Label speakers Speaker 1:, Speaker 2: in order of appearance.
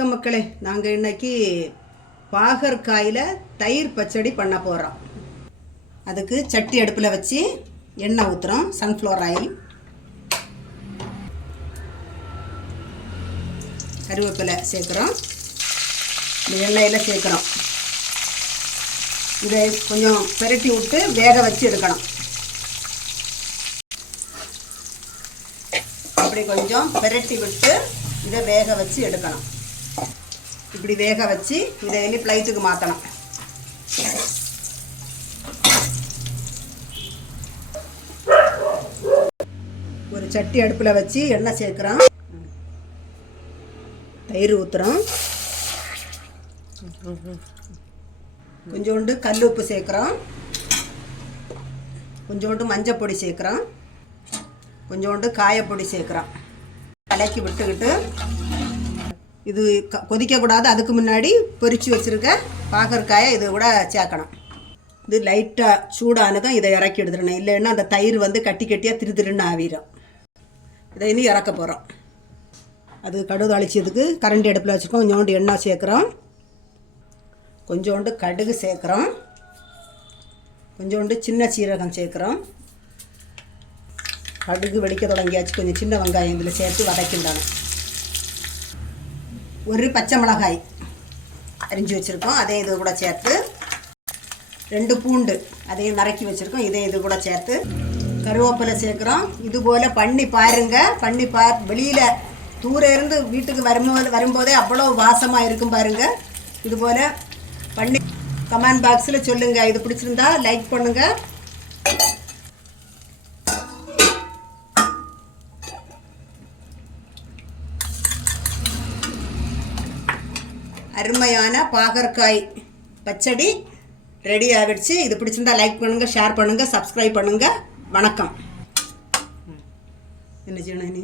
Speaker 1: வணக்கம் மக்களே. நாங்கள் இன்னைக்கு பாகற்காயில் தயிர் பச்சடி பண்ண போகிறோம் அதுக்கு சட்டி அடுப்பில் வச்சு எண்ணெய் ஊற்றுறோம் சன்ஃப்ளவர் ஆயில் கருவேப்பிலை சேர்க்குறோம். இந்த எண்ணெயில் சேர்க்குறோம். இதை கொஞ்சம் பெரட்டி விட்டு வேக வச்சு எடுக்கணும். அப்படி கொஞ்சம் பெரட்டி விட்டு இதை வேக வச்சு எடுக்கணும். இப்படி வேக வச்சு இதை இனி ஃப்ளைட்டுக்கு மாற்றணும் ஒரு சட்டி அடுப்பில் வச்சு எண்ணெய் சேர்க்குறோம். தயிர் ஊற்றுறோம் கொஞ்சோண்டு கல் உப்பு சேர்க்குறோம். கொஞ்சோண்டு மஞ்சள் பொடி சேர்க்குறோம். கொஞ்சோண்டு காயப்பொடி சேர்க்குறோம். கலக்கி விட்டுக்கிட்டு இது க- கொதிக்கக்கூடாது. அதுக்கு முன்னாடி பொறிச்சு வச்சுருக்க பாகற்காயை இதை கூட சேர்க்கணும். இது லைட்டாக சூடானதும் இதை இறக்கி எடுத்துடணும். இல்லைன்னா அந்த தயிர் வந்து கட்டி கட்டியாக திரு திருன்னு ஆவிரும். இதை இனி இறக்க போகிறோம் அது கடுகு அழிச்சதுக்கு கரண்டி அடுப்பில் வச்சுருக்கோம். கொஞ்சோண்டு எண்ணெய் சேர்க்குறோம். கொஞ்சோண்டு கடுகு சேர்க்குறோம். கொஞ்சோண்டு சின்ன சீரகம் சேர்க்குறோம். கடுகு வெடிக்க தொடங்கியாச்சு. கொஞ்சம் சின்ன வெங்காயம் இதில் சேர்த்து வதக்கிண்டாங்க ஒரு பச்சை மிளகாய் அரிஞ்சு வச்சுருக்கோம். அதையும் இது கூட சேர்த்து ரெண்டு பூண்டு அதையும் நறுக்கி வச்சுருக்கோம். இதையும் இது கூட சேர்த்து கருவேப்பிலை சேர்க்குறோம். இது போல் பண்ணி பாருங்கள் பண்ணி பா வெளியில் தூர இருந்து வீட்டுக்கு வரும்போது வரும்போதே அவ்வளோ வாசமாக இருக்கும் பாருங்கள் இது போல் பண்ணி கமெண்ட் பாக்ஸில் சொல்லுங்கள் இது பிடிச்சிருந்தா லைக் பண்ணுங்கள் அருமையான பாகற்காய் பச்சடி ரெடி ஆகிடுச்சு. இது பிடிச்சிருந்தா லைக் பண்ணுங்கள் ஷேர் பண்ணுங்கள் சப்ஸ்கிரைப் பண்ணுங்கள் வணக்கம். என்ன செய்யணும் நீ